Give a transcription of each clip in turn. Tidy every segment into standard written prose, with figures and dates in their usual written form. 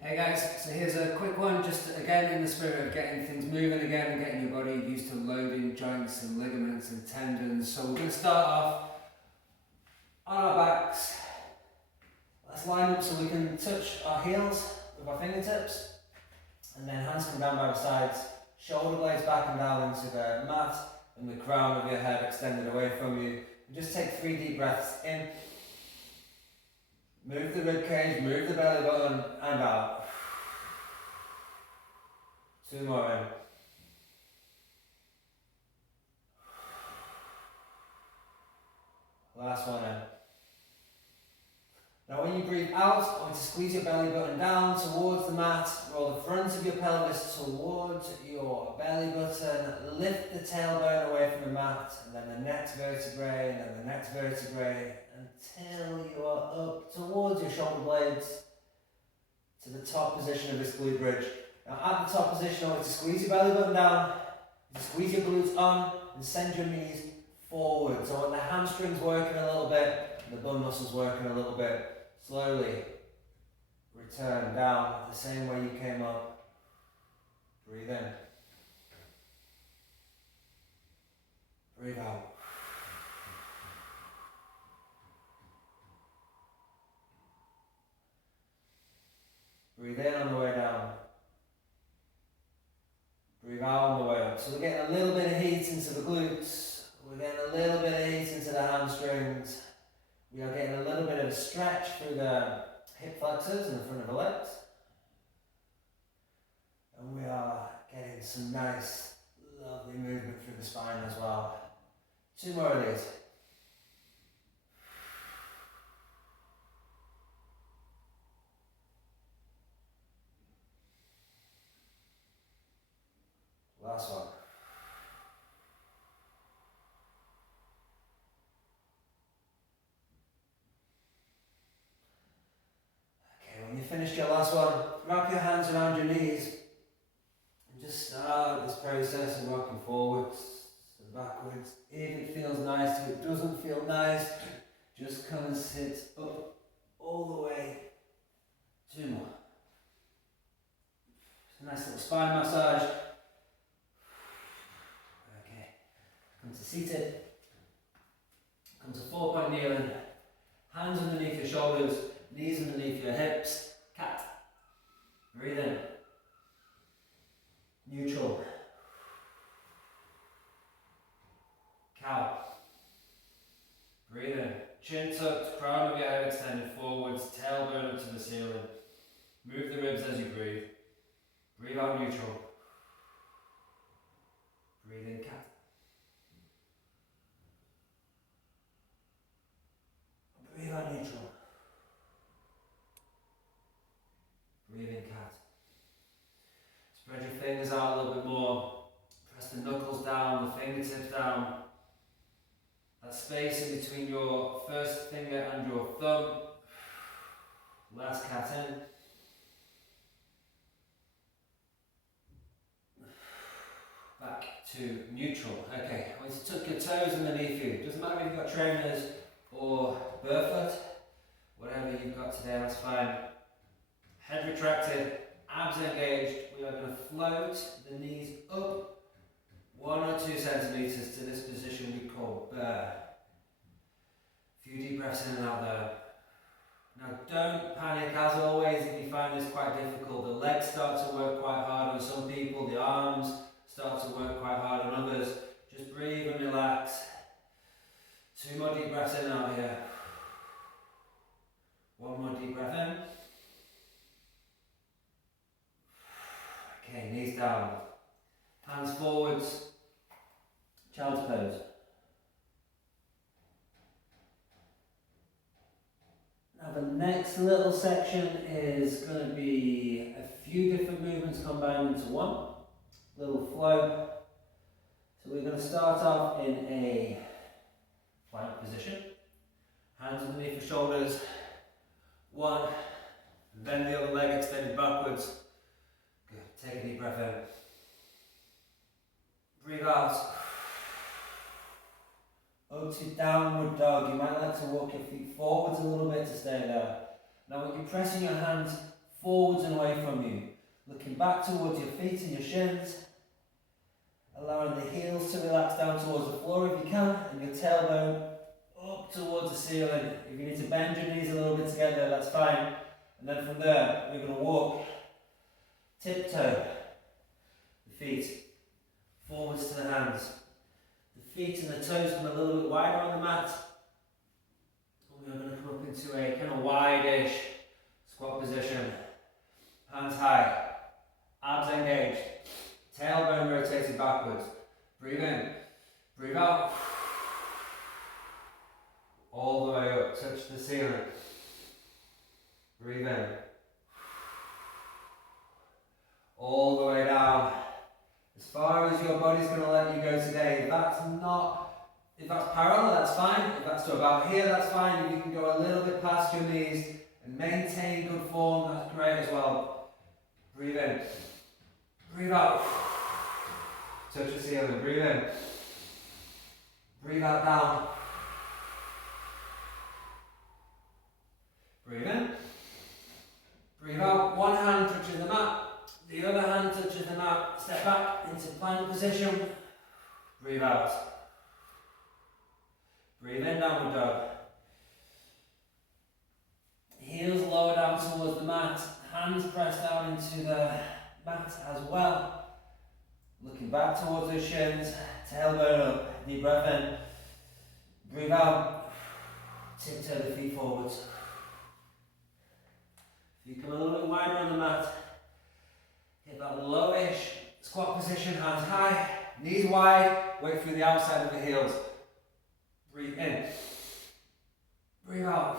Hey guys, so here's a quick one, just again in the spirit of getting things moving again and getting your body used to loading joints and ligaments and tendons. So we're going to start off on our backs. Let's line up so we can touch our heels with our fingertips, and then hands come down by the sides, shoulder blades back and down into the mat, and the crown of your head extended away from you. And just take 3 deep breaths in. Move the rib cage, move the belly button, and out. 2 more in. Last one in. Now when you breathe out, I want to squeeze your belly button down towards the mat, roll the front of your pelvis towards your belly button, lift the tailbone away from the mat, and then the next vertebrae, and then the next vertebrae, until you are up towards your shoulder blades, to the top position of this glute bridge. Now at the top position, I want you to squeeze your belly button down, squeeze your glutes on, and send your knees forward. So I want the hamstrings working a little bit, and the bum muscles working a little bit. Slowly return down the same way you came up. Breathe in. Breathe out. Breathe in on the way down. Breathe out on the way up. So we're getting a little bit of heat into the glutes. We're getting a little bit of heat into the hamstrings. We are getting a little bit of a stretch through the hip flexors in the front of the legs. And we are getting some nice, lovely movement through the spine as well. 2 more of these. Last one. When you finished your last one, wrap your hands around your knees and just start this process of rocking forwards and backwards. If it feels nice, if it doesn't feel nice, just come and sit up all the way. 2 more. It's a nice little spine massage. Okay, come to seated. Come to 4-point kneeling. Hands underneath your shoulders. Knees underneath your hips. Cat. Breathe in. Neutral. Cow. Breathe in. Chin tucked, crown of your head extended forwards, tailbone up to the ceiling. Move the ribs as you breathe. Breathe out neutral. Breathe in cat. Breathe out neutral. Breathe in cat. Spread your fingers out a little bit more. Press the knuckles down, the fingertips down. That space in between your first finger and your thumb. Last cat in. Back to neutral. Okay, I want you to tuck your toes underneath you. Doesn't matter if you've got trainers or barefoot. Whatever you've got today, that's fine. Head retracted, abs engaged. We are going to float the knees up 1 or 2 centimeters to this position we call bear. A few deep breaths in and out there. Now don't panic, as always, if you find this quite difficult. The legs start to work quite hard on some people, the arms start to work quite hard on others. Just breathe and relax. 2 more deep breaths in and out here. 1 more deep breath in. Okay, knees down. Hands forwards. Child's pose. Now the next little section is going to be a few different movements combined into one. Little flow. So we're going to start off in a plank position. Hands underneath your shoulders. 1. Bend the other leg extended backwards. Good. Take a deep breath in. Breathe out. Up to downward dog. You might like to walk your feet forwards a little bit to stay there. Now when you're pressing your hands forwards and away from you. Looking back towards your feet and your shins. Allowing the heels to relax down towards the floor if you can, and your tailbone up towards the ceiling. If you need to bend your knees a little bit together, that's fine. And then from there, we're going to walk, tiptoe, the feet forwards to the hands. The feet and the toes come a little bit wider on the mat. And we're going to come up into a kind of wide-ish squat position. Hands high, abs engaged, tailbone rotated backwards. Breathe in, breathe out. All the way up, touch the ceiling. Breathe in. All the way down. As far as your body's going to let you go today. If that's parallel, that's fine. If that's to about here, that's fine. If you can go a little bit past your knees and maintain good form, that's great as well. Breathe in. Breathe out. Touch the ceiling. Breathe in. Breathe out down. Breathe in. Breathe out. One hand touches the mat. The other hand touches the mat. Step back into plank position. Breathe out. Breathe in, downward dog. Heels lower down towards the mat. Hands pressed down into the mat as well. Looking back towards the shins. Tailbone up. Deep breath in. Breathe out. Tiptoe the feet forwards. Feet come a little bit wider on the mat. Get that lowish squat position, hands high, knees wide, weight through the outside of the heels. Breathe in. Breathe out.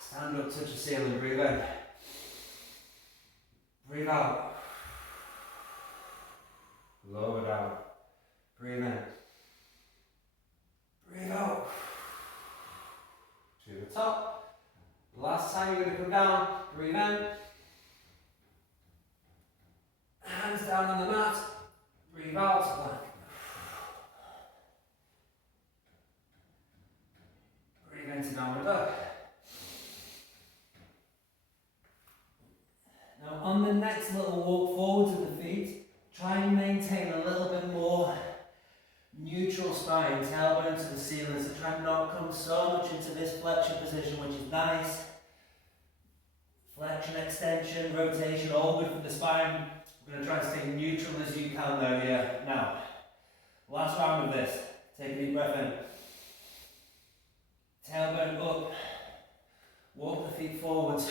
Stand up, touch the ceiling, breathe in. Breathe out. Lower down. Breathe in. Breathe out. To the top. Last time you're going to come down, breathe in. Hands down on the mat. Breathe out. Back. Breathe into downward dog. Now on the next little walk forward to the feet, try and maintain a little bit more neutral spine, tailbone to the ceiling, so try and not come so much into this flexion position, which is nice. Flexion, extension, rotation, all good for the spine. We're going to try and stay neutral as you can though here. Now, last round of this. Take a deep breath in. Tailbone up. Walk the feet forwards.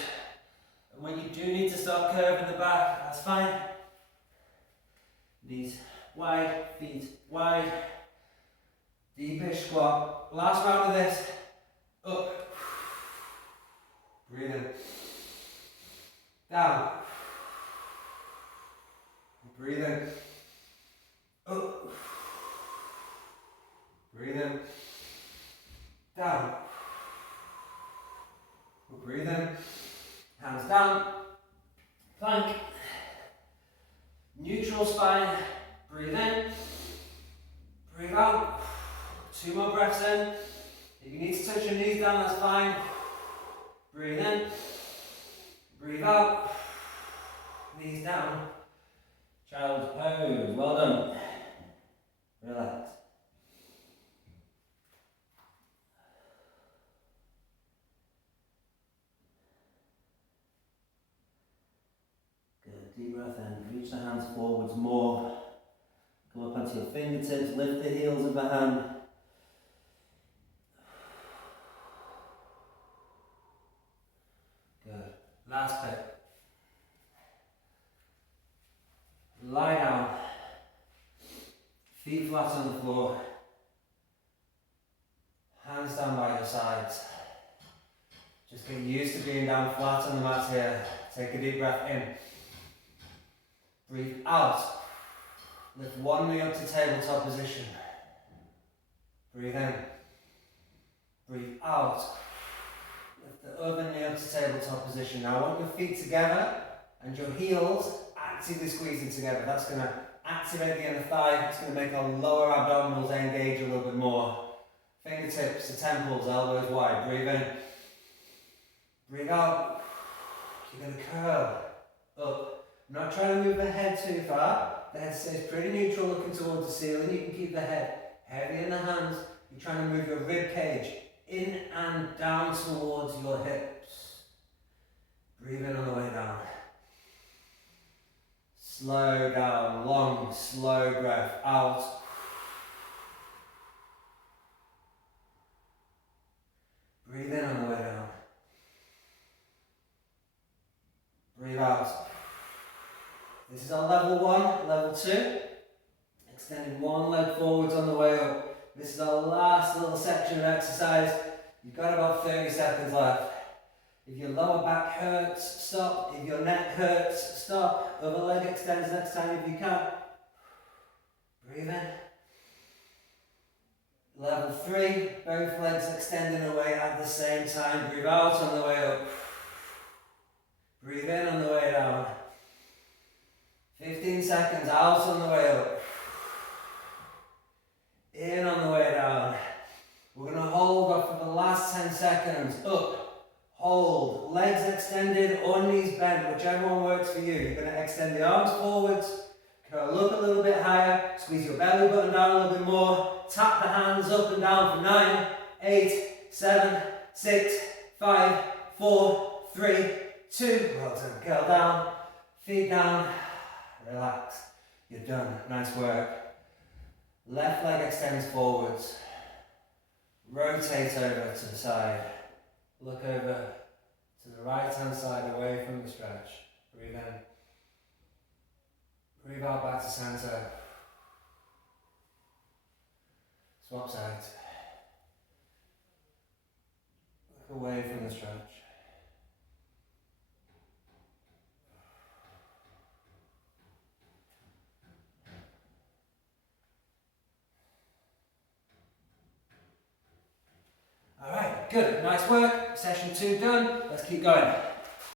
And when you do need to start curving the back, that's fine. Knees wide, feet wide. Deepish squat. Last round of this. Up. Breathe in. Down. Breathe in. Up. Breathe in. Down. Breathe in. Hands down. Plank. Neutral spine. Breathe in. Breathe out. 2 more breaths in. If you need to touch your knees down, that's fine. Breathe in. Breathe out. Knees down. Child's pose. Well done. Relax. Good. Deep breath in. Reach the hands forwards more. Come up onto your fingertips. Lift the heels of the hand. Good. Last bit. Lie down. Feet flat on the floor. Hands down by your sides. Just get used to being down flat on the mat here. Take a deep breath in. Breathe out. Lift one knee up to tabletop position. Breathe in. Breathe out. Lift the other knee up to tabletop position. Now I want your feet together and your heels actively squeezing together. That's going to activate the inner thigh. It's going to make our lower abdominals engage a little bit more. Fingertips to temples, elbows wide. Breathe in. Breathe out. You're going to curl up. I'm not trying to move the head too far. The head stays pretty neutral, looking towards the ceiling. You can keep the head heavy in the hands. You're trying to move your rib cage in and down towards your hips. Breathe in on the way down. Slow down, long, slow breath out. Breathe in on the way down. Breathe out. This is our level 1, level 2. Extending one leg forwards on the way up. This is our last little section of exercise. You've got about 30 seconds left. If your lower back hurts, stop. If your neck hurts, stop. Other leg extends next time if you can. Breathe in. Level 3, both legs extending away at the same time. Breathe out on the way up. Breathe in on the way down. 15 seconds out on the way up. In on the way down. We're going to hold up for the last 10 seconds. Up, hold, legs extended or knees bent, whichever one works for you. You're going to extend the arms forwards, curl up a little bit higher, squeeze your belly button down a little bit more, tap the hands up and down for 9, 8, 7, 6, 5, 4, 3, 2. Well done. Curl down, feet down, relax. You're done. Nice work. Left leg extends forwards. Rotate over to the side. Look over to the right hand side away from the stretch. Breathe in. Breathe out back to center. Swap sides. Look away from the stretch. Alright, good. Nice work. Session 2 done. Let's keep going.